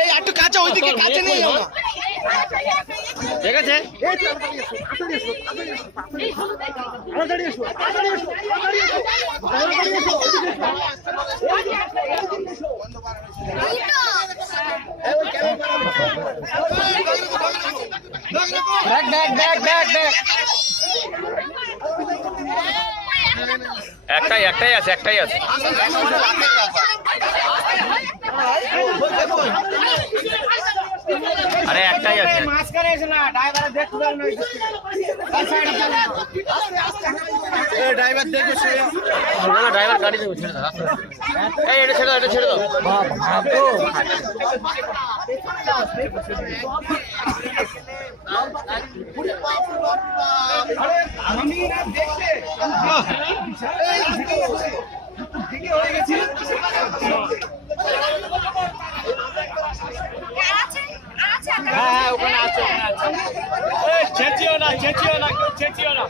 এই একটু কাছে ওইদিকে কাছে নিয়ে যাও না। ঠিক আছে একটাই আছে একটাই আছে। আরে একটাই আছে। মাঝখানে এসে না ড্রাইভার দেখতে পারেন না। এই ড্রাইভার দেখে সে না ড্রাইভার গাড়ি দেবো ছেড়ে দাও। এই এটা ছেড়ে দাও এটা ছেড়ে দাও। আমি না দেখতে দিকে হয়ে গেছি। হ্যাঁ ওখানে আছে চেঁচিও না চেঁচিও না চেঁচিও না।